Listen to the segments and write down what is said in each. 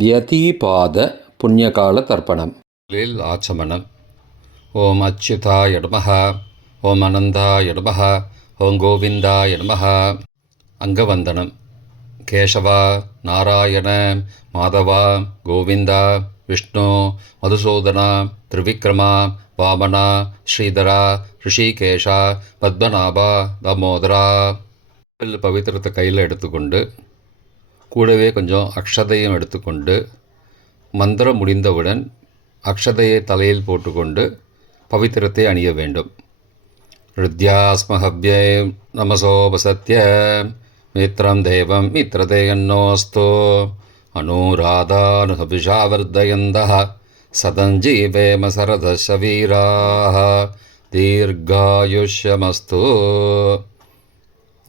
த்யதீபாத புண்ணியகால தர்ப்பணம். ஆச்சமனம். ஓம் அச்சுதாய நமஹ, ஓம் அனந்தாய நமஹ, ஓம் கோவிந்தாய நமஹ. அங்கவந்தனம். கேசவா, நாராயண, மாதவா, கோவிந்தா, விஷ்ணு, மதுசூதனா, திரிவிக்ரமா, வாமனா, ஸ்ரீதரா, ரிஷிகேஷா, பத்மநாபா, தாமோதரா. பவித்திரத்தை கையில் எடுத்துக்கொண்டு கூடவே கொஞ்சம் அக்ஷதையும் எடுத்துக்கொண்டு மந்திரம் முடிந்தவுடன் அக்ஷதையை தலையில் போட்டுக்கொண்டு பவித்திரத்தை அணிய வேண்டும். ஹிருத்யாஸ்மஹவ்யே நமசோபசத்ய மித்ரம் தேவம் மித்ரதேயன்னோஸ்தோ அனுராதானுஹபிஷாவர்தயந்தः சதஞ்சீவேம சரதசவீராः தீர்காயுஷ்யமஸ்து.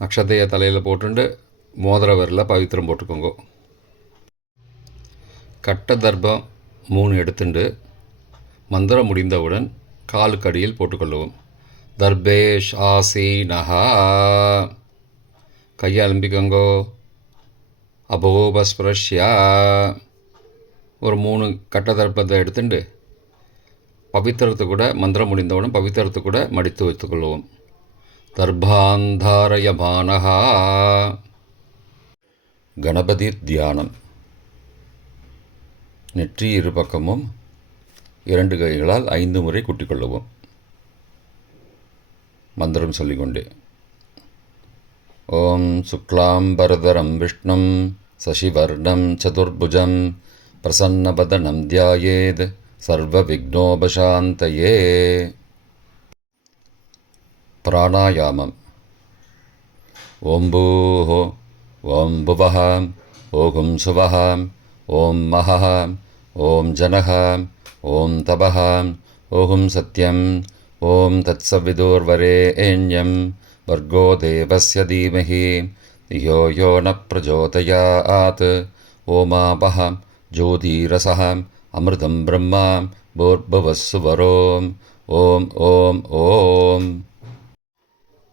அக்ஷதையை தலையில் போட்டுண்டு மோதிர விரலில் பவித்திரம் போட்டுக்கோங்க. கட்ட தர்ப்பம் 3 எடுத்துண்டு மந்திரம் முடிந்தவுடன் காலுக்கடியில் போட்டுக்கொள்ளவும். தர்பேஷ் ஆசீனஹா. கையை அலம்பிக்கோங்கோ. அபோபஸ்பிரஷ்யா. ஒரு 3 கட்ட தர்ப்பத்தை எடுத்துட்டு பவித்திரத்தை கூட மந்திரம் முடிந்தவுடன் பவித்திரத்தை கூட மடித்து வைத்துக்கொள்வோம். தர்பாந்தாரயமானஹா. கணபதி தியானம். நெற்றி இரு பக்கமும் 2 கைகளால் 5 முறை குட்டிக்கொள்ளவும். மந்திரம் சொல்லிக்கொண்டே. ஓம் சுக்லாம்பரதரம் விஷ்ணும் சசிவர்ணம் சதுர்புஜம் பிரசன்னவதனம் தியாயேத் சர்வ விக்னோபசாந்தயே. பிராணாயாமம். ஓம் பூஹோ, ஓம் புவஹ, ஓம் சுவஹ, ஓம் மஹஹ, ஓம் ஜனஹ, ஓம் தபஹ, ஓம் சத்யம், ஓம் தத்சவிதுர்வரேண்யம் வர்கோ தேவஸ்ய தீமஹி தியோ யோ ந பிரச்சோதயாத். ஓமாபஹ ஜோதிரசஹ அமிர்தம் பிரம்மா பூர்புவஸ்ஸுவரோம். ஓம் ஓம் ஓம்.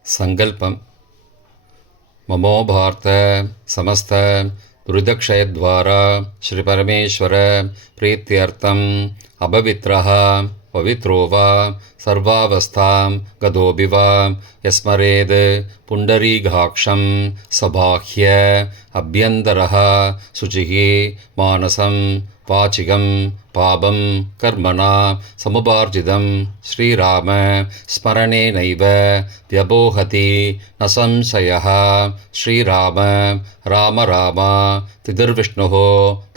சங்கல்பம். மமோ பார்த்த சமஸ்த துரிதக்ஷயத்வாரா ஸ்ரீ பரமேஸ்வர பிரீத்தியர்த்தம் அபவித்ரஹ பவித்ரோ வா சர்வாவஸ்தாம் கதோபி வா யஸ்மரேத் புண்டரீகாக்ஷம் சபாஹ்ய அப்யந்தரஹ சுச்சிஹி மானசம் வாச்சிகம் பாபம் கர்மணா சமுபார்ஜிதம் ஸ்ரீராம ஸ்மரணேனைவ வ்யபோஹதி ந சம்சயः. ஸ்ரீராம ராம ராம திதிர்விஷ்ணுः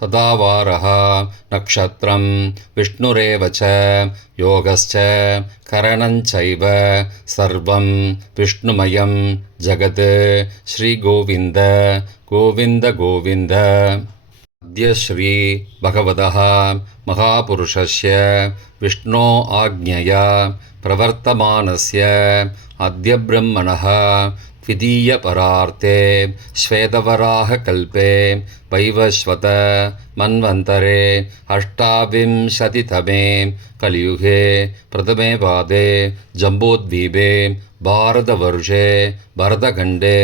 ததாவாரः நக்ஷத்ரம் விஷ்ணுரேவ ச யோகஸ்ச கரணஞ்சைவ சர்வம் விஷ்ணுமயம் ஜகத். ஸ்ரீகோவிந்த கோவிந்த கோவிந்த. அத்ய ஸ்ரீ பகவதः மகாபுருஷஸ்ய விஷ்ணோ ஆக்ஞயா பிரவர்த்தமானஸ்ய அத்ய பிரம்மணः த்விதீய பரார்த்தே ஸ்வேதவராக கல்பே வைவஸ்வத மன்வந்தரே அஷ்டாவிம்சதிதமே கலியுகே பிரதமே பாதே ஜம்போத்வீபே பாரதவர்ஷே பரதகண்டே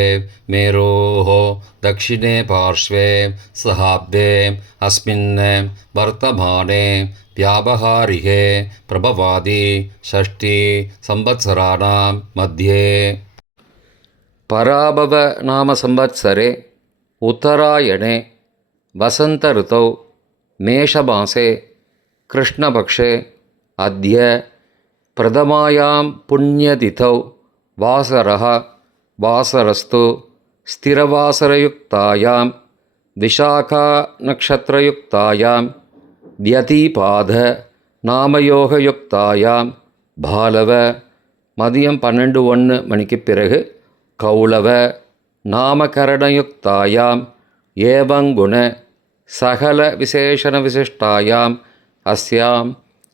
மேரோः दक्षिणे पार्श्वे सहाब्दे अस्मिन् वर्तमाने व्यावहारिके प्रभवादि षष्ठी संवत्सराणां मध्ये पराभव नाम संवत्सरे उत्तरायणे वसंत ऋतौ मेषमासे कृष्णपक्षे अद्य प्रथमायां पुण्यतिथौ वासरः वासरस्तु स्थिरवासरयुक्तायां विशाखा नक्षत्रयुक्तायां द्यतीपाद नामयोगयुक्तायां பாலவ மதியம் 12:01 மணிக்கு பிறகு கௌளவ நாமகரணயுக்தாயாம் ஏவங்குண சகல விசேஷண விசிஷ்டாயாம் அஸ்யாம்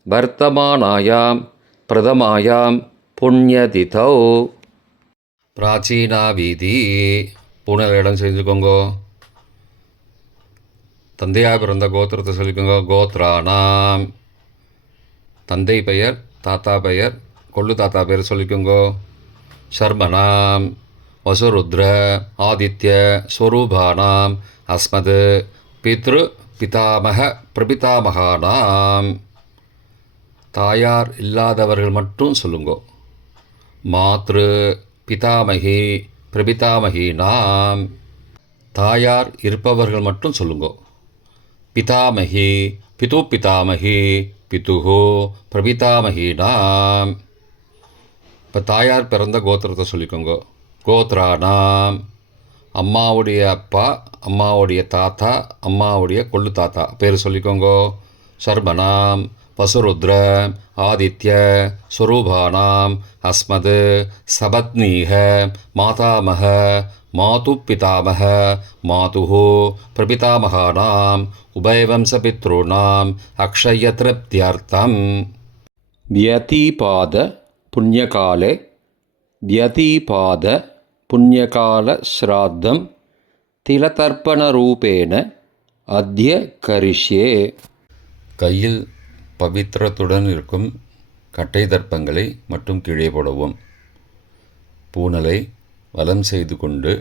வர்த்தமானாயாம் பிரதமாயாம் புண்ணியதிதௌ. பிராச்சீனா வீதி. பூனல் இடம் செஞ்சுக்கோங்கோ. தந்தையாக பிறந்த கோத்திரத்தை சொல்லிக்கோங்க. கோத்ரானாம். தந்தை பெயர், தாத்தா பெயர், கொள்ளு தாத்தா பெயர் சொல்லிக்கோங்கோ. சர்மனாம் வசுருத்ர ஆதித்ய ஸ்வரூபானாம் அஸ்மத் பித்ரு பிதாமக பிரபிதாமகானாம். தாயார் இல்லாதவர்கள் மட்டும் சொல்லுங்கோ. மாத்ரு பிதாமகி பிரபிதாமகீனாம். தாயார் இருப்பவர்கள் மட்டும் சொல்லுங்கோ. பிதாமகி பிது பிதாமகி பிதுஹோ பிரபிதாமகீனாம். இப்போ தாயார் பிறந்த கோத்திரத்தை சொல்லிக்கோங்க. கோத்ரானாம். அம்மாவுடைய அப்பா, அம்மாவுடைய தாத்தா, அம்மாவுடைய கொள்ளு தாத்தா பேர் சொல்லிக்கோங்க. சர்மனாம் வசுருத்ர ஆதித்ய ஸ்வரூபானாம் அஸ்மத் சபத்னீக மாதாமக மாது பிதாமக மாதுஹோ பிரபிதாமகானாம் உபயவம்சபித்ருணாம் அக்ஷய திருப்தியர்த்தம். व्यतीपाद पुण्यकाले व्यतीपाद पुण्यकालश्राद्धं तिलतर्पणरूपेण अद्य करिष्ये. கையில் பவித்திரத்துடன் இருக்கும் கட்டை தர்ப்பங்களை மட்டும் கீழே போடவும். பூனலை வலம் செய்து கொண்டு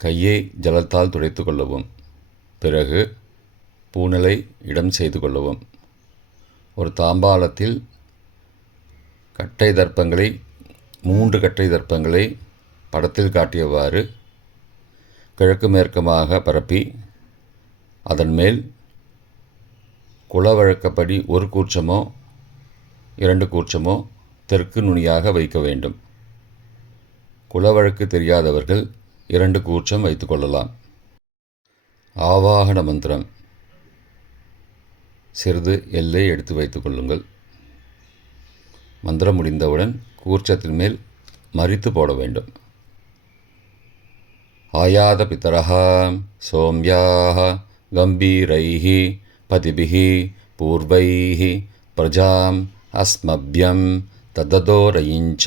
கையை ஜலத்தால் துடைத்து கொள்ளவும். பிறகு பூனலை இடம் செய்து கொள்ளவும். ஒரு தாம்பாளத்தில் கட்டை தர்ப்பங்களை 3 கட்டை தர்ப்பங்களை படத்தில் காட்டியவாறு கிழக்கு மேற்குமாக பரப்பி அதன் மேல் குலவழக்கப்படி 1 கூர்ச்சமோ 2 கூர்ச்சமோ தெற்கு நுனியாக வைக்க வேண்டும். குலவழக்கு தெரியாதவர்கள் 2 கூர்ச்சம் வைத்து கொள்ளலாம். ஆவாகன மந்திரம். சிறிது எல்லை எடுத்து வைத்துக் கொள்ளுங்கள். மந்திரம் முடிந்தவுடன் கூர்ச்சத்தின் மேல் மரித்து போட வேண்டும். ஆயாத பிதரஹா சோம்யாக கம்பீரைஹி பதிபிஹி பூர்வைஹி பிரஜாம் அஸ்மப்யம் தததோரயிஞ்ச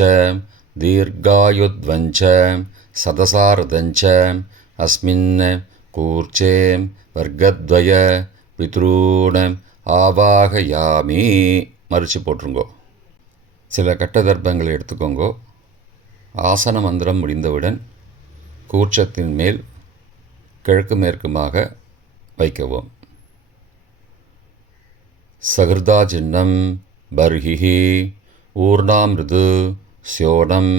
தீர்காயுத்வஞ்ச சதசாரதஞ்ச அஸ்மின் கூர்ச்சே வர்க்கத்வய பித்ரூண ஆவாகயாமி. மறித்து போட்டுருங்கோ. சில கட்ட தர்ப்பங்களை எடுத்துக்கோங்கோ. ஆசன மந்திரம் முடிந்தவுடன் கூர்ச்சத்தின் மேல் கிழக்கு மேற்குமாக வைக்கவும். சகிருதா சின்னம் பர்ஹிஹி ஊர்ணாமிருது ஸ்யோனம்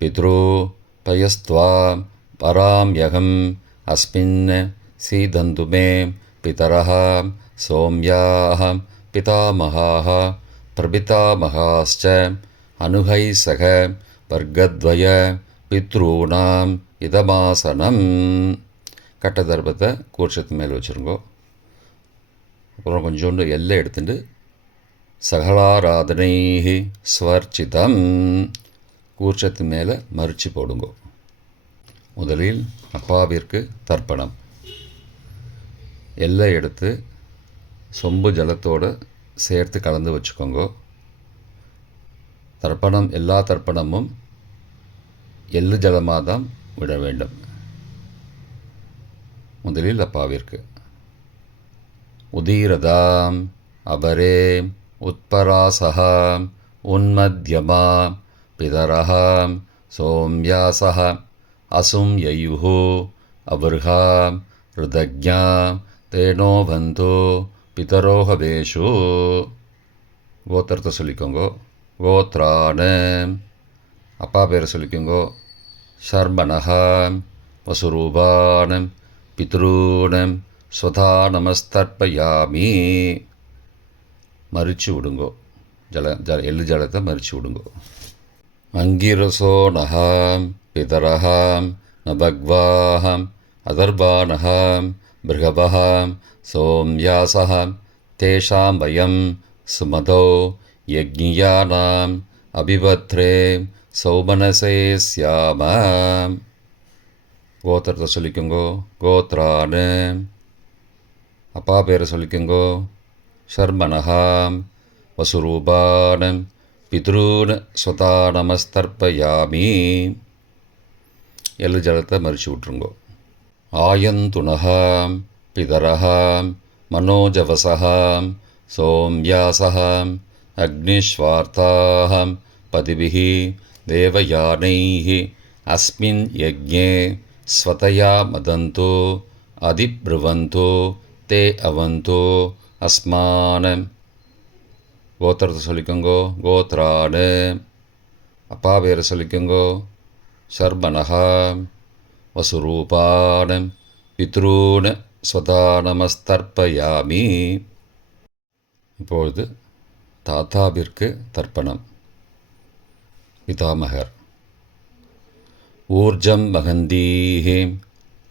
பித்ரு பயஸ்த்வா பராம்யகம் அஸ்மின் சீதந்துமே பிதரஹ சோம்யாஹ பிதாமகாஹ பிரபிதாமகாஸ்ச அனுகைசக வர்க்கத்வய பித்ரூணாம் இதமாசனம். கட்ட தர்ப்பத்தை கூர்ச்சத்து மேல் வச்சுருங்கோ. அப்புறம் கொஞ்சோண்டு எல்லை எடுத்துட்டு சகலாராதனை ஸ்வர்ச்சிதம் கூர்ச்சத்து மேலே மறித்து போடுங்கோ. முதலில் அப்பாவிற்கு தர்ப்பணம். எல்லை எடுத்து சொம்பு ஜலத்தோடு சேர்த்து கலந்து வச்சுக்கோங்க. தர்ப்பணம் எல்லா தர்ப்பணமும் எள்ளு ஜலமாக தான் விட வேண்டும். முதலில் அப்பாவிற்கு உதீரதாம் அபரே உத்பராசகாம் உன்மத்யமா பிதரஹாம் சோம்யாசஹ அசும் யயுஹோ அபர்ஹாம் ருதக்ஞாம் தேனோ பந்தோ பிதரோஹவேஷு. கோத்திரத்தை சொல்லிக்கோங்கோ. கோத்ரான. அப்பா பேரை சொல்லிக்கோங்கோ. சர்மணஹாம் வசுரூபானம் பித்ரூணம் ஸ்வதா நமஸ்தர்ப்பயாமி. மறித்து விடுங்கோ. எள்ளு ஜலத்தை மறித்து விடுங்கோ. அங்கிரசோ நகாம் பிதரஹாம் நபக்வாஹாம் அதர்பானஹாம் பிருகபஹாம் சோம்யாசஹாம் தேஷாம் வயம் சுமதோ யக்ஞியானாம் அபிபத்ரே சௌமனசே ஸ்யாமாம். கோத்திரத்தை சொல்லிக்கோங்கோ. கோத்ரானு. அப்பா பேரை சொல்லிக்கோங்கோ. ஷர்மனஹாம் வசுரூபானம் பித்ரூன் ஸ்வதா நமஸ்தர்ப்பயாமி. எள்ளு ஜலத்தை மறித்து விட்ருங்கோ. ஆயந்துணஹாம் பிதரஹாம் மனோஜவசஹாம் சோம்யாசஹாம் அக்னிஸ்வார்த்தாஹாம் பதிபிஹி தேவயானைஹி அஸ்மின் யஜ்ஞே ஸ்வதயா மதந்தோ அதிப்ருவந்தோ தே அவந்தோ அஸ்மான. கோத்திரத்தை சொல்லிக்கோங்கோ. கோத்ரானு. அப்பா பேரை சொல்லிக்கோங்கோ. சர்மனஹா. வசுரூபான பித்ரூன ஸ்வதா நமஸ்தர்ப்பயாமி. இப்பொழுது தாத்தாவிற்கு தர்ப்பணம். பிதாமகர். ஊர்ஜம் வகந்தீஹி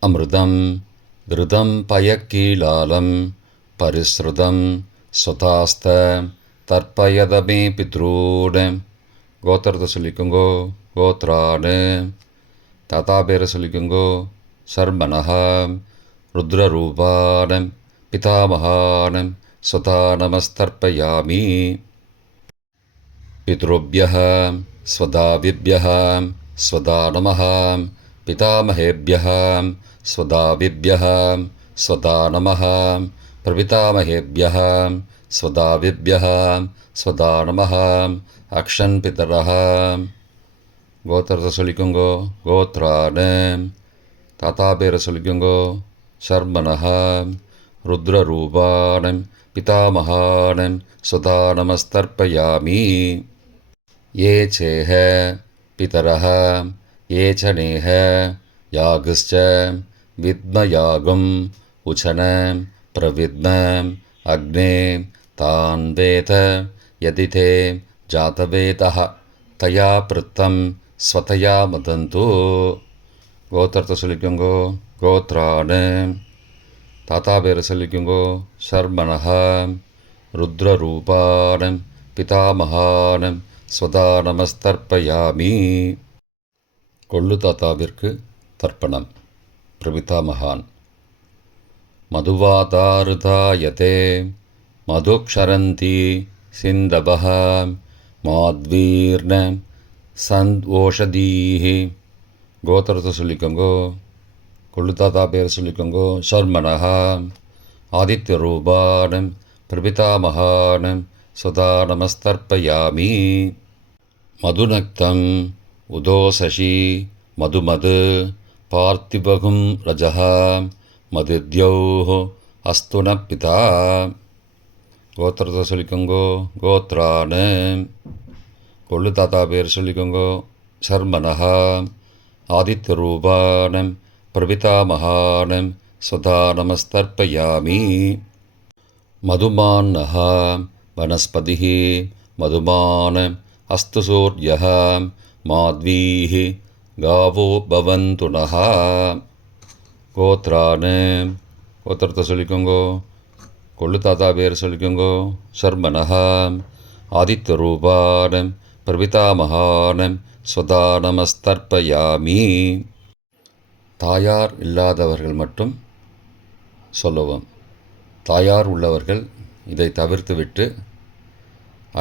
அமிர்தம் கிருதம் பயக்கீலாலம் பரிஸ்ருதம் ஸ்வதாஸ்த தர்ப்பயதமே பித்ரூன. கோத்திரத்தை சொல்லிக்கோங்கோ. கோத்ரானு. தாத்தா பேரை சொல்லிக்கோங்கோ. சர்மனஹா. ருத்ரரூபானம் பிதாமகானம் ஸ்வதா நமஸ்தர்ப்பயாமி. பித்ருभ्यः ஸ்வதாவிभ्यः ஸ்வதா நமः. பிதாமகேभ्यः ஸ்வதாவிभ्यः ஸ்வதா நமः. பிரபிதாமகேभ्यः ஸ்வதாவிभ्यः ஸ்வதா நமः. அக்ஷன் பிதரः. கோத்திரத்தை சொல்லிக்கோங்கோ. கோத்ரானு. தாத்தா பேரை சொல்லிக்கோங்கோ. சர்மனஹா. ருத்ரரூபானம் பிதாமகானம் ஸ்வதா நமஸ்தர்ப்பயாமி. ये चेह पितरः ये च नेह यागश्च विद्मयागुम् उचन प्रविद्म अग्ने तान् वेद यदि ते जातवेदः तया पृत्तं स्वतया मदन्तु. கோத்திரத்தை சொல்லிக்கோங்கோ. கோத்ரானு. தாத்தா பேரை சொல்லிக்கோங்கோ. சர்மனஹா. ருத்ரரூபானம் பிதாமகானம் ஸ்வதா நமஸ்தர்ப்பயாமி. கொள்ளு தாத்தாவிற்கு தர்ப்பணம். பிரபிதாமகான். மதுவாதாருதாயதே மதுக்ஷரந்தி சிந்தபஹ மாத்வீர்ண சந்த்வோஷதீஹி. கோத்திரத்தை சொல்லிக்கோங்கோ. கொள்ளு தாத்தா பேர் சொல்லிக்கோங்கோ. சர்மனஹா. ஆதித்யரூபானம் பிரபிதாமகானம் ஸ்வதா நமஸ்தர்ப்பயாமி. மதுநக்தம் உதோசசி மதுமது பார்த்திபகும் ரஜः மதித்யௌஹ அஸ்துன பிதா. கோத்திரத்தை சொல்லிக்கோங்கோ. கோத்ரானு. கொள்ளு தாத்தா பேர் சொல்லிக்கோங்கோ. சர்மனஹா. ஆதித்யரூபானம் பிரபிதாமகானம் ஸ்வதா நமஸ்தர்ப்பயாமி. மதுமான்னः வனஸ்பதிः மதுமான் அஸ்து சூர்யः மாத்வீः காவோ பவந்து நः. கோத்ரானு. கோத்திரத்தை சொல்லிக்கோங்கோ. கொள்ளு தாத்தா பேர் சொல்லிக்கோங்கோ. சர்மனஹா. ஆதித்யரூபானம் பிரபிதாமகானம் ஸ்வதா நமஸ்தர்ப்பயாமி. தாயார் இல்லாதவர்கள் மட்டும் சொல்லவும். தாயார் உள்ளவர்கள் இதை தவிர்த்துவிட்டு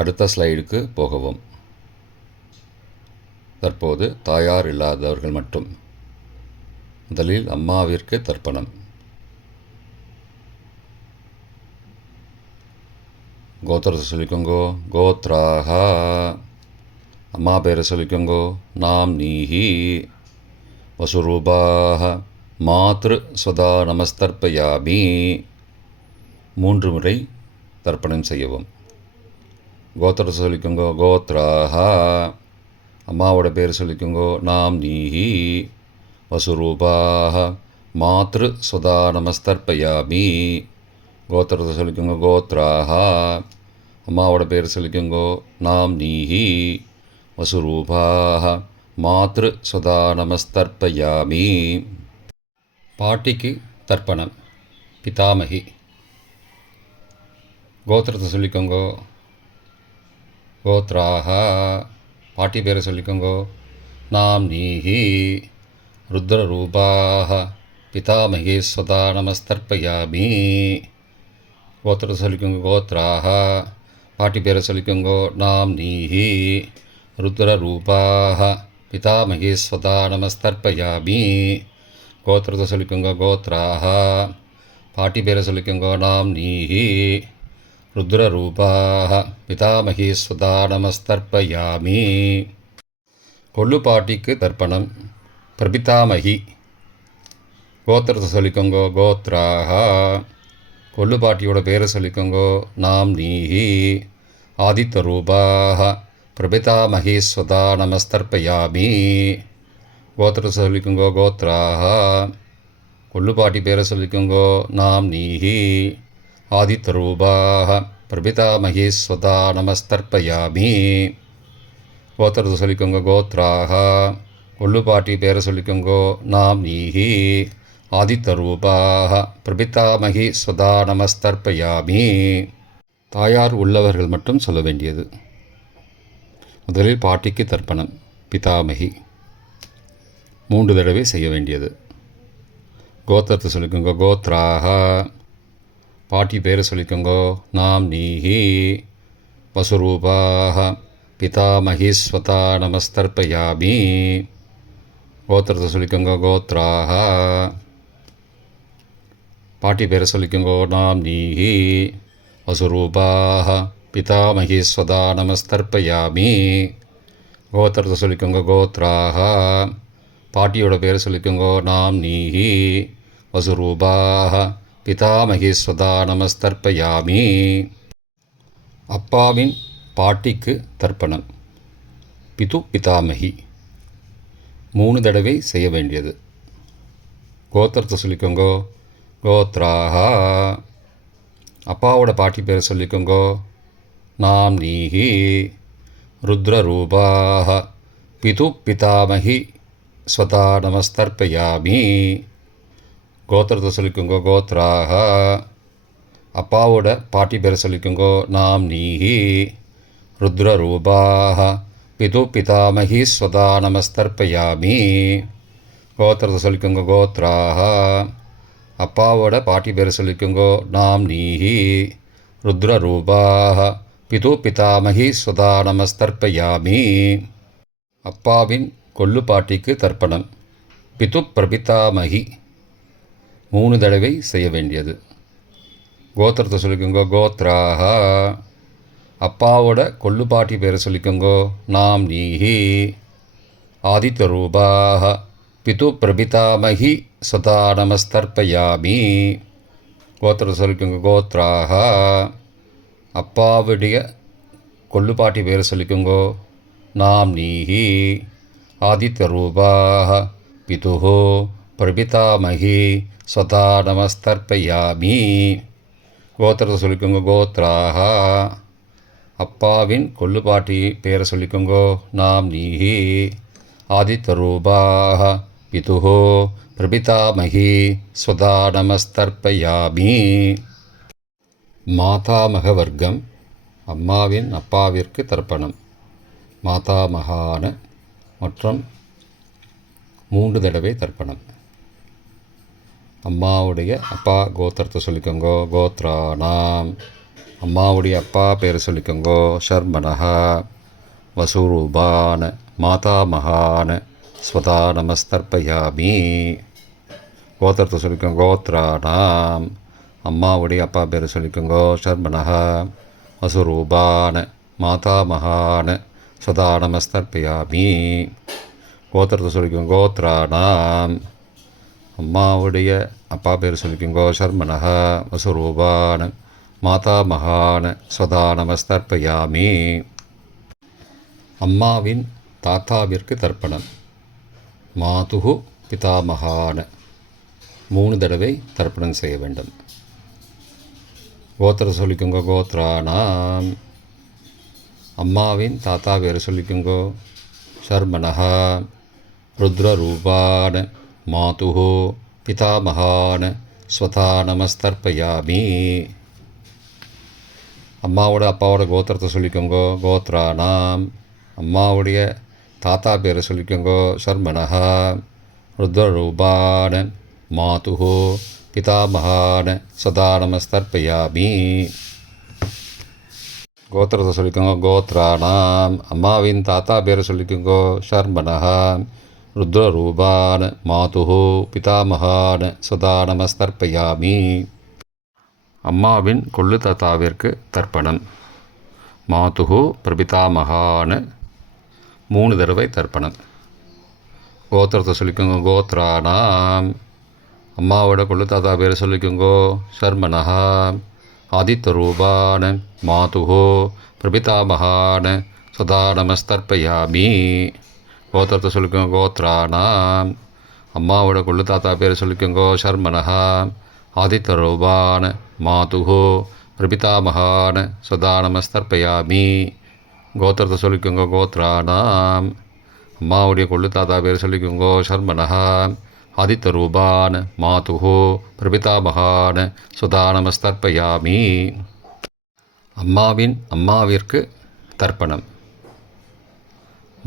அடுத்த ஸ்லைடுக்கு போகவும். தற்போது தாயார் இல்லாதவர்கள் மட்டும். முதலில் அம்மாவிற்கு தர்ப்பணம். கோத்திரத்தை சொல்லிக்கோங்கோ. கோத்ராஹா. அம்மா பேரை சொல்லிக்கோங்கோ. நாம் நீஹி. வசுரூபாஹ மாத்ரு ஸ்வதா நமஸ்தர்ப்பயாமி. 3 முறை தர்ப்பணம் செய்யவும். கோத்திரத்தை சொல்லிக்கோங்கோ. கோத்ராஹா. அம்மாவோட பேர் சொல்லிக்கோங்கோ. நாம் நீஹி. வசுரூபாஹ மாத்ரு ஸ்வதா நமஸ்தர்ப்பயாமி. கோத்திரத்தை சொல்லிக்கோங்கோ. கோத்ராஹா. அம்மாவோட பேர் சொல்லிக்கோங்கோ. நாம் நீஹி. வசுரூபாஹ மாத்ரு ஸ்வதா நமஸ்தர்ப்பயாமி. பாட்டிக்கு தர்ப்பணம். பிதாமகி. கோத்திரத்தை சொல்லிக்கோங்கோ. கோத்ராஹா. பாட்டி பேரை சொல்லிக்கோங்கோ. நாம் நீஹி. ருத்ரரூபாஹ பிதாமகி ஸ்வதா நமஸ்தர்ப்பயாமி. கோத்திரத்தை சொல்லிக்கோங்கோ. கோத்ராஹா. பாட்டி பேரை சொல்லிக்கோங்கோ. நாம் நீஹி. ருத்ரரூபாஹ பிதாமகி ஸ்வதா நமஸ்தர்ப்பயாமி. கோத்திரத்தை சொல்லிக்கோங்கோ. கோத்ராஹா. பாட்டி பேரை சொல்லிக்கோங்கோ. நாம் நீஹி. ருத்ரரூபாஹ பிதாமகி ஸ்வதா நமஸ்தர்ப்பயாமி. கொள்ளு பாட்டிக்கு தர்ப்பணம். பிரபிதாமகி. கோத்திரத்தை சொல்லிக்கோங்கோ. கோத்ராஹா. கொள்ளு பாட்டியோட பேரை சொல்லிக்கோங்கோ. நாம் நீஹி ஆதித்த ரூபாக பிரபிதா மகேஸ்வதா நமஸ்தர்ப்பயாமி. கோத்திரத்தை சொல்லிக்கோங்கோ. கோத்ராக. கொள்ளு பாட்டி பேரை சொல்லிக்கோங்கோ. நாம் நீஹி ஆதித்த ரூபாக பிரபிதா மகேஸ்வதா நமஸ்தர்ப்பயாமி. கோத்திரத்தை சொல்லிக்கோங்க. கோத்ராக. கொள்ளு பாட்டி பேரை சொல்லிக்கோங்கோ. நாம் நீஹி ஆதித்த ரூபாக பிரபிதாமகி ஸ்வதா நமஸ்தர்ப்பயாமி. தாயார் உள்ளவர்கள் மட்டும் சொல்ல வேண்டியது. முதலில் பாட்டிக்கு தர்ப்பணம். பிதாமகி 3 தடவை செய்ய வேண்டியது. கோத்திரத்தை சொல்லிக்கோங்க. கோத்ராக. பாட்டி பேரை சொல்லிக்கோங்கோ. நாம் நீஹி வசுரூபாக பிதாமகி ஸ்வதா நமஸ்தர்ப்பயாமி. கோத்திரத்தை சொல்லிக்கோங்க. கோத்ராக. பாட்டி பேரை சொல்லிக்கோங்கோ. நாம் நீஹி வசுரூபாக பிதாமகி ஸ்வதா நமஸ்தர்ப்பயாமி. கோத்திரத்தை சொல்லிக்கோங்க. கோத்ராக. பாட்டியோட பேரை சொல்லிக்கோங்கோ. நாம் நீஹி வசுரூபாக பிதாமகி ஸ்வதா நமஸ்தர்ப்பயாமி. அப்பாவின் பாட்டிக்கு தர்ப்பணம். பிது பிதாமகி 3 தடவை செய்ய வேண்டியது. கோத்திரத்தை சொல்லிக்கோங்கோ. கோத்ராக. அப்பாவோட பாட்டி பேரை சொல்லிக்கோங்கோ. நாம் நீஹி ருத்ரரூபாக பிது பிதாமகி ஸ்வதா நமஸ்தர்ப்பயாமி. கோத்திரத்தை சொல்லிக்கோங்கோ. கோத்ராக. அப்பாவோட பாட்டி பேரை சொல்லிக்கோங்கோ. நாம் நீஹி ருத்ரரூபாக பிது பிதாமகி ஸ்வதா நமஸ்தர்ப்பயாமி. கோத்திரத்தை சொல்லிக்கோங்க. கோத்ராக. அப்பாவோட பாட்டி பேரை சொல்லிக்கோங்கோ. நாம் நீஹி ருத்ரரூபாக பிது பிதாமகி ஸ்வதா நமஸ்தர்ப்பயாமி. அப்பாவின் கொள்ளு பாட்டிக்கு தர்ப்பணம். பிது பிரபிதாமகி 3 தடவை செய்ய வேண்டியது. கோத்திரத்தை சொல்லிக்கோங்கோ. கோத்ராக. அப்பாவோட கொள்ளு பாட்டி பேரை சொல்லிக்கோங்கோ. நாம் நீஹி ஆதித்த ரூபாக பிது பிரபிதாமகி ஸ்வதா நமஸ்தர்ப்பயாமி. கோத்திரத்தை சொல்லிக்கோங்க. கோத்ராக. அப்பாவுடைய கொள்ளு பாட்டி பேரை சொல்லிக்கோங்கோ. நாம் நீஹி ஆதித்த ரூபாக பிதுஹோ பிரபிதாமகி ஸ்வதா நமஸ்தர்ப்பயாமி. கோத்திரத்தை சொல்லிக்கோங்க. கோத்ராக. அப்பாவின் கொள்ளு பாட்டி பேரை சொல்லிக்கோங்கோ. நாம் நீஹி ஆதித்த ரூபாக பிதுஹோ பிரபிதாமகி ஸ்வதா நமஸ்தர்ப்பயாமி. மாதாமக வர்க்கம். அம்மாவின் அப்பாவிற்கு தர்ப்பணம். மாதாமகான மற்றும் 3 தடவை தர்ப்பணம். அம்மாவுடைய அப்பா கோத்திரத்தை சொல்லிக்கோங்கோ. கோத்ரானாம். அம்மாவுடைய அப்பா பேரை சொல்லிக்கோங்கோ. ஷர்மனஹா வசுரூபான மாதாமகான ஸ்வதா நமஸ்தர்ப்பயாமி. கோத்திரத்தை சொல்லிக்கோங்க. கோத்ரானாம். அம்மாவுடைய அப்பா பேரை சொல்லிக்கோங்கோ. ஷர்மனஹா வசுரூபான மாதாமகான ஸ்வதா நமஸ்தர்ப்பயாமி. கோத்திரத்தை சொல்லிக்கோங்க. கோத்ரானாம். அம்மாவுடைய அப்பா பேர் சொல்லிக்கோங்கோ. ஷர்மனஹா வசுரூபான மாதாமகான ஸ்வதா நமஸ்தர்ப்பயாமி. அம்மாவின் தாத்தாவிற்கு தர்ப்பணம். மாதுகு பிதாமகான 3 தடவை தர்ப்பணம் செய்ய வேண்டும். கோத்திர சொல்லிக்கோங்க. கோத்ரானாம். அம்மாவின் தாத்தா பேர் சொல்லிக்கோங்கோ. ஷர்மனஹா ருத்ரரூபான மாதுஹோ பிதாமகான ஸ்வதா நமஸ்தர்ப்பயாமி. அம்மாவோட அப்பாவோட கோத்திரத்தை சொல்லிக்கோங்கோ. கோத்ரானாம். அம்மாவுடைய தாத்தா பேரை சொல்லிக்கோங்கோ. ஷர்மனஹா ருத்ரரூபான மாதுஹோ பிதாமகான ஸ்வதா நமஸ்தர்ப்பயாமி. கோத்திரத்தை சொல்லிக்கோங்க. கோத்ரானாம். அம்மாவின் தாத்தா பேரை சொல்லிக்கோங்கோ. ஷர்மனஹா ருத்ரரூபான மாதுஹோ பிதாமகான ஸ்வதா நமஸ்தர்ப்பயாமி. அம்மாவின் கொள்ளு தாத்தாவிற்கு தர்ப்பணம். மாதுஹு பிரபிதாமகான 3 தடவை தர்ப்பணம். கோத்திரத்தை சொல்லிக்கோங்க. கோத்ரானாம். அம்மாவோட கொள்ளு தாத்தா பேரை சொல்லிக்கோங்கோ. சர்மனஹா. ஆதித்த ரூபான மாதுஹோ பிரபிதாமகான சதா நமஸ்தர்ப்பயாமி. கோத்திரத்தை சொல்லிக்கோங்க. கோத்ரானாம். அம்மாவோட கொள்ளு தாத்தா பேரை சொல்லிக்கோங்கோ. சர்மனஹா. ஆதித்த ரூபான மாதுஹோ பிரபிதாமகான சதா நமஸ்தர்ப்பயாமி. கோத்திரத்தை சொல்லிக்கோங்க. கோத்ரானாம். அம்மாவுடைய கொள்ளு தாத்தா பேர் சொல்லிக்கோங்கோ. சர்மனஹா. ஆதித்த ரூபான் மாதுஹோ பிரபிதாமகான சுதா நமஸ்தர்ப்பயாமி. அம்மாவிற்கு தர்ப்பணம்.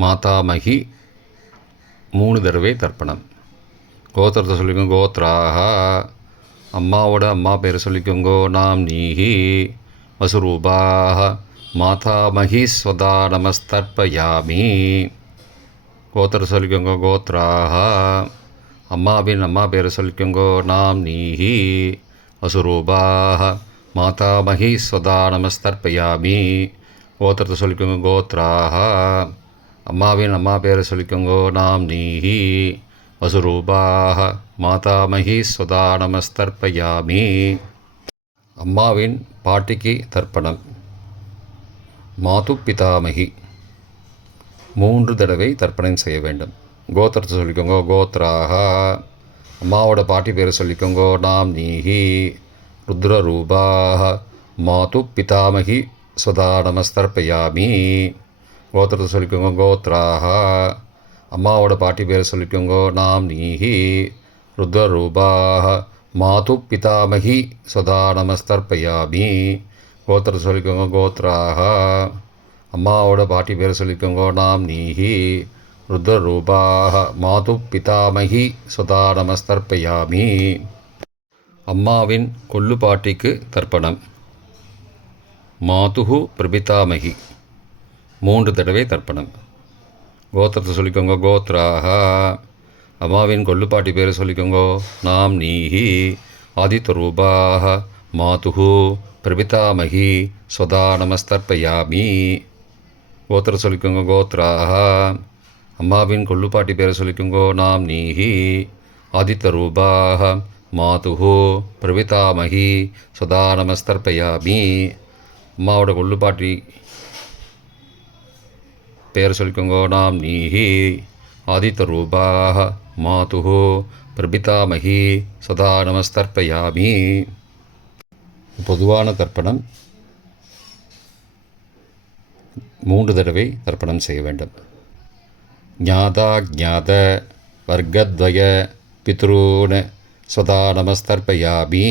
மாதாமகி 3 தடவை தர்ப்பணம். கோத்திரத்தை சொல்லிக்கோங்க. கோத்ராக. அம்மாவோட அம்மா பேரை சொல்லிக்கோங்கோ. நாம் நீஹி வசுரூபாக மாதாமகி ஸ்வதா நமஸ்தர்ப்பயாமி. கோத்திரத்தை சொல்லிக்கோங்க. கோத்ராக. அம்மாவின் அம்மா பேரை சொல்லிக்கோங்கோ. நாம் நீஹி வசுரூபாக மாதாமகி ஸ்வதா நமஸ்தர்ப்பயாமி. கோத்திரத்தை சொல்லிக்கோங்க. கோத்ராக. அம்மாவின் அம்மா பேரை சொல்லிக்கோங்கோ. நாம் நீஹி வசுரூபாக மாதாமகி ஸ்வதா நமஸ்தர்ப்பயாமி. அம்மாவின் பாட்டிக்கு தர்ப்பணம். மாது பிதாமகி 3 தடவை தர்ப்பணம் செய்ய வேண்டும். கோத்திரத்தை சொல்லிக்கோங்க. கோத்ராக. அம்மாவோட பாட்டி பேரை சொல்லிக்கோங்கோ. நாம் நீஹி ருத்ரரூபாக மாது பிதாமகி ஸ்வதா நமஸ்தர்ப்பயாமி. கோத்திரத்தை சொல்லிக்கோங்க. கோத்ராக. அம்மாவோட பாட்டி பேரை சொல்லிக்கோங்கோ. நாம் நீஹி ருத்ரரூபாக மாது பிதாமகி ஸ்வதா நமஸ்தர்ப்பயாமி. கோத்திரத்தை சொல்லிக்கோங்க. கோத்ராக. அம்மாவோட பாட்டி பேரை சொல்லிக்கோங்கோ. நாம் நீஹி ருத்ரரூபாக மாது பிதாமகி ஸ்வதா நமஸ்தர்ப்பயாமி. அம்மாவின் கொள்ளு பாட்டிக்கு தர்ப்பணம். மாதுஹு பிரபிதாமகி 3 தடவை தர்ப்பணம். கோத்திரத்தை சொல்லிக்கோங்க. கோத்ராக. அம்மாவின் கொள்ளு பாட்டி பேரை சொல்லிக்கோங்கோ. நாம் நீஹி ஆதித்த ரூபாக மாதுஹு பிரபிதாமகி ஸ்வதா நமஸ்தர்ப்பயாமி. கோத்திரம் சொல்லிக்கோங்க. கோத்ராக. அம்மாவின் கொள்ளு பாட்டி பேரை சொல்லிக்கோங்கோ. நாம் நீஹி ஆதித்த ரூபாக மாதுஹு பிரபிதாமகி ஸ்வதா நமஸ்தர்ப்பயாமி. அம்மாவோட கொள்ளு பாட்டி பேரை சொல்லிக்கோங்கோ. நாம் நீஹி ஆதித்த ரூபாக மாதுஹு பிரபிதாமகி ஸ்வதா நமஸ்தர்ப்பயாமி. பொதுவான தர்ப்பணம் 3 தடவை தர்ப்பணம் செய்ய வேண்டும். ஞாதா ஞாத வர்க்கத்வய பித்ரூன் ஸ்வதா நமஸ்தர்ப்பயாமி.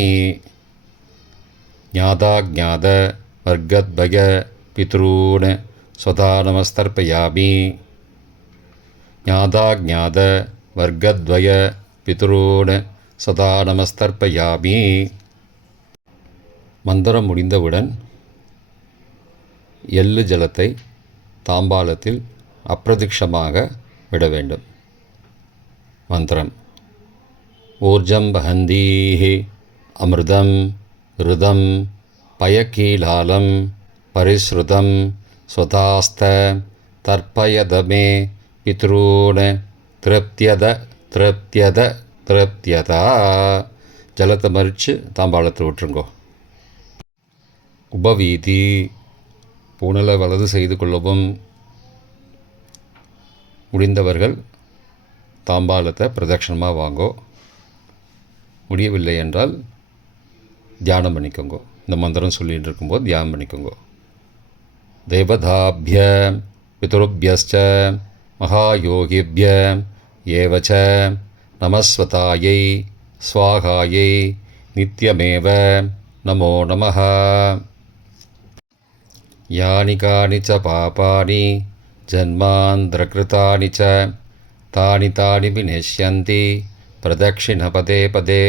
ஞாதா ஞாத வர்க்கத்வய பித்ரூன் ஸ்வதா நமஸ்தர்ப்பயாமி. ஞாதா ஞாத வர்க்கத்வய பித்ரூன் ஸ்வதா நமஸ்தர்ப்பயாமி. மந்திரம் முடிந்தவுடன் எள்ளு ஜலத்தை தாம்பாலத்தில் அப்பிரதிக்ஷமாக விட வேண்டும். மந்திரம். ஊர்ஜம் வஹந்தீஹி அமிர்தம் ருதம் பயக்கீலாலம் பரிஸ்ருதம் ஸ்வதாஸ்த தர்ப்பயதமே பித்ரூன் திருப்தியத திருப்தியத திருப்தியதா. ஜலத்தை மறித்து தாம்பாளத்தில் விட்டுருங்கோ. உபவீதி. புனலை வலது செய்து கொள்ளவும். முடிந்தவர்கள் தாம்பாலத்தை பிரதட்சணமாக வாங்கோ. முடியவில்லை என்றால் தியானம் பண்ணிக்கோங்க. இந்த மந்திரம் சொல்லிகிட்டு இருக்கும்போது தியானம் பண்ணிக்கோங்க. தேவதாபிய பிதுருபியஸ்ச மகாயோகிபிய ஏவச்ச நமஸ்வதாயை ஸ்வாகாயை நித்யமேவ நமோ நமः. யானி கானி ச பாபானி ஜன்மாந்திரகிருதானி ச தானி தானி விநஷ்யந்தி பிரதட்சிண பதே பதே.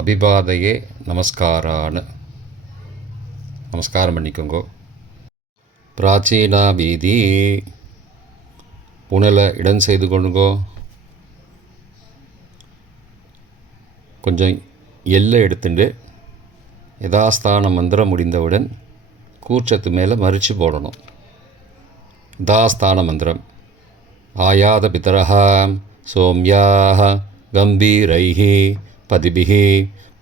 அபிபாதையே நமஸ்காரான். நமஸ்காரம் பண்ணிக்கோங்கோ. பிராச்சீனா வீதி. புனலை இடம் செய்து கொள்ளுங்கோ. கொஞ்சம் எல்லை எடுத்துட்டு யதாஸ்தான மந்திரம் முடிந்தவுடன் கூர்ச்சத்து மேலே மறித்து போடணும். யதாஸ்தான மந்திரம். ஆயாத பிதரஹ சோம்யாஹ गम्भीरैः पदिभिः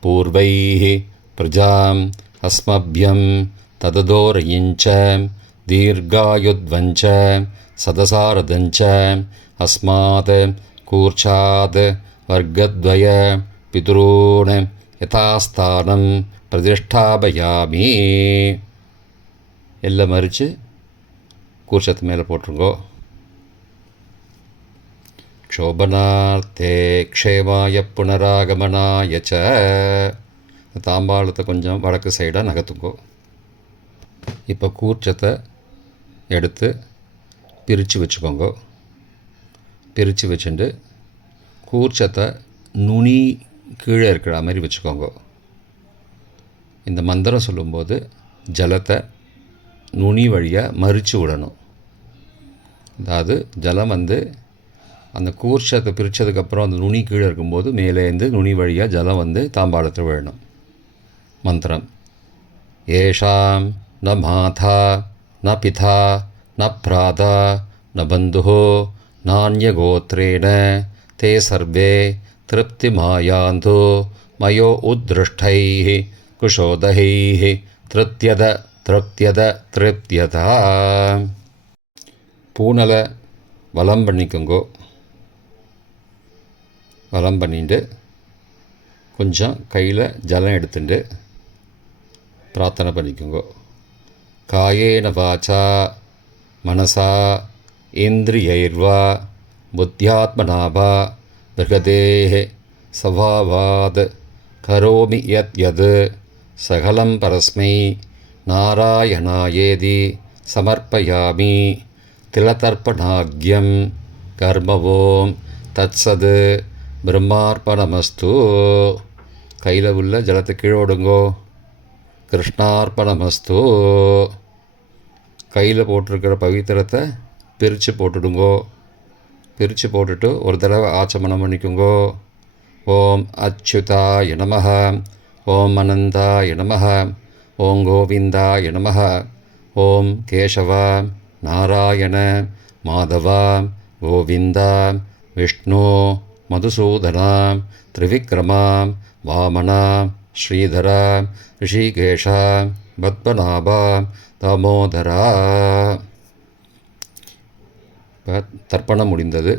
पूर्वैः प्रजाम् अस्मभ्यं तददोरयिञ्च दीर्घायुध्वञ्च सदसारदञ्च अस्मात् कूर्चात् वर्गद्वय पितॄन् यथास्थानं प्रतिष्ठापयामि. எல்லாம் மறித்து கூர்ச்சத்து மேலே போட்டுருங்கோ. க்ஷோபனார்த்தே க்ஷேமாய புனராகமனாய ச. தாம்பாளத்தை கொஞ்சம் வடக்கு சைடாக நகர்த்துங்கோ. இப்போ கூர்ச்சத்தை எடுத்து பிரித்து வச்சுக்கோங்க. பிரித்து வச்சுட்டு கூர்ச்சத்தை நுனி கீழே இருக்கிற மாதிரி வச்சுக்கோங்க. இந்த மந்திரம் சொல்லும்போது ஜலத்தை நுனி வழியாக மறித்து விடணும். அதாவது ஜலம் அந்த கூர்ச்சத்தை பிரித்ததுக்கப்புறம் அந்த நுனி கீழே இருக்கும்போது மேலேருந்து நுனி வழியாக ஜலம் தாம்பாளத்தில் விழணும். மந்திரம் ஏஷாம் ந மாதா ந பிதா ந பிராதா ந பந்துஹோ நான்யகோத்ரேண தே சர்வே திருப்திமாயாந்தோ மயோ உத்ருஷ்டைः குஷோதகைः திருப்தியத திருப்தியத திருப்தியதா. பூனலை வலம் பண்ணிக்கோங்கோ. வலம் பண்ணிட்டு கொஞ்சம் கையில் ஜலம் எடுத்துட்டு பிரார்த்தனை பண்ணிக்கோங்கோ. காயேன வாச்சா மனசா இந்திரியைர்வா புத்தியாத்மனாவா பிருகதேஹ சவாவாத் கரோமி யத் யத் சகலம் பரஸ்மை நாராயணாயேதி சமர்ப்பயாமி திலதர்ப்பணாக்யம் கர்மவோம் தத்சது பிரம்மார்ப்பணமஸ்து. கையில் உள்ள ஜலத்தை கீழே விடுங்கோ. கிருஷ்ணார்ப்பணமஸ்து. கையில் போட்டிருக்கிற பவித்திரத்தை பிரித்து போட்டுடுங்கோ. பிரித்து போட்டுட்டு ஒரு தடவை ஆச்சமனம் பண்ணிக்கோங்கோ. ஓம் அச்சுதாய நமஹ, ஓம் அனந்தாய நமஹ, ஓம் கோவிந்தாய நமஹ, ஓம் கேசவா நாராயண மாதவா கோவிந்தா விஷ்ணு மதுசூதனா திரிவிக்ரமா வாமனா ஸ்ரீதரா ரிஷிகேஷா பத்மநாபா தாமோதரா. இப்போ தர்ப்பணம் முடிந்தது.